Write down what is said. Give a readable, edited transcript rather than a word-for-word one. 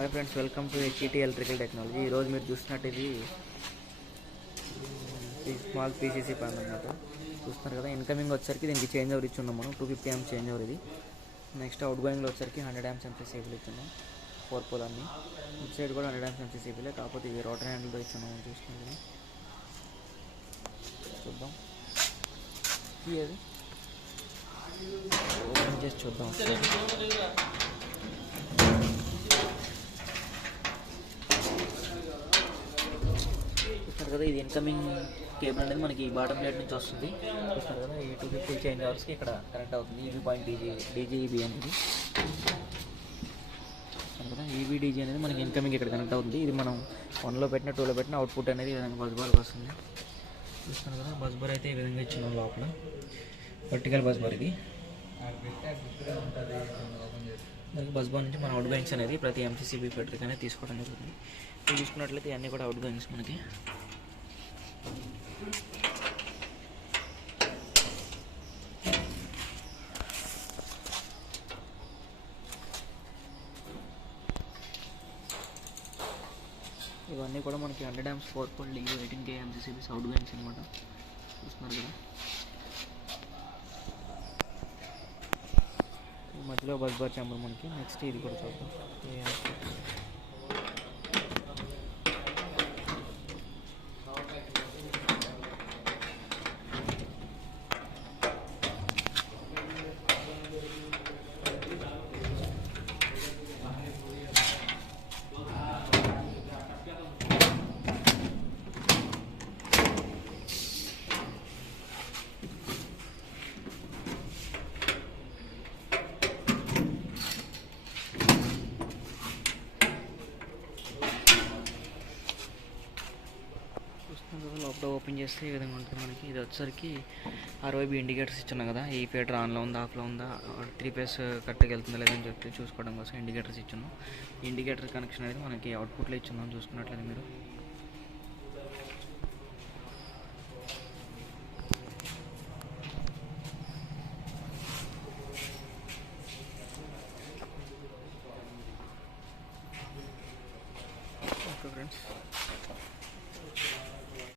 Hi friends, welcome to H.E.T electrical technology. ఈరోజు మీరు చూస్తున్నట్టు ఇది స్మాల్ Pcc Panel అన్నమాట. చూస్తున్నారు కదా, ఇన్కమింగ్ వచ్చేసరికి దీనికి చేంజ్ ఓవర్ ఇచ్చున్నాం మనం 250 amps చేంజ్ ఓవర్ ఇది. నెక్స్ట్ అవుట్ గోయింగ్లో వచ్చేసరికి 100 amps ఎంసీ కేబుల్ ఇచ్చున్నాం 4 పోల్ అన్ని. ఇటు సైడ్ కూడా 100 amps ఎంసీ కేబులే, కాకపోతే ఇది రోటర్ హ్యాండిల్తో ఇచ్చున్నాం. చూసుకుంటుంది చూద్దాం, అది ఓపెన్ చేసి చూద్దాం ఒకసారి. చూస్తున్నారు కదా, ఇది ఇన్కమింగ్ కేబుల్ అనేది మనకి బాటమ్ ప్లేట్ నుంచి వస్తుంది. చూస్తున్నారు కదా, ఈ 250 చేంజ్ అవర్స్కి ఇక్కడ కనెక్ట్ అవుతుంది. ఈబీ పాయింట్ డీజీఈబీ అనేది కదా, ఈబీ డీజీ అనేది మనకి ఇన్కమింగ్ ఇక్కడ కనెక్ట్ అవుతుంది. ఇది మనం 1లో పెట్టినా 2లో పెట్టినా అవుట్పుట్ అనేది ఈ విధంగా బస్ బార్కి వస్తుంది. చూస్తున్నారు కదా, బస్ బార్ అయితే ఈ విధంగా ఇచ్చినాం. లోపల వర్టికల్ బస్ బార్ ఇది. బస్ బార్ నుంచి మన అవుట్ గోయింగ్స్ అనేది ప్రతి ఎంసీసీబీ బ్యాటరీకి అనేది తీసుకోవడం జరుగుతుంది. ఇది చూసుకున్నట్లయితే అన్నీ కూడా అవుట్ గోయింగ్స్ మనకి. ఇవన్నీ కూడా మనకి 100 amps 4 pole 18K MCCBs out goings అనమాట. చూస్తున్నారు కదా, మధ్యలో బస్ బార్ చాంబర్ మనకి. నెక్స్ట్ ఇది కూడా చూద్దాం. లోపల ఓపెన్ చేస్తే ఈ విధంగా ఉంటుంది మనకి. ఇది వచ్చేసరికి RYB ఇండికేటర్స్ ఇచ్చున్నాం కదా, ఈ ఫీటర్ ఆన్లో ఉందా ఆఫ్లో ఉందా, 3 ఫేస్ కరెక్ట్గా వెళ్తుందా లేదని చెప్పి చూసుకోవడం కోసం ఇండికేటర్స్ ఇచ్చున్నాం. ఇండికేటర్ కనెక్షన్ అనేది మనకి అవుట్పుట్లో ఇచ్చున్నాం. చూసుకున్నట్లయితే మీరు ఓకే ఫ్రెండ్స్.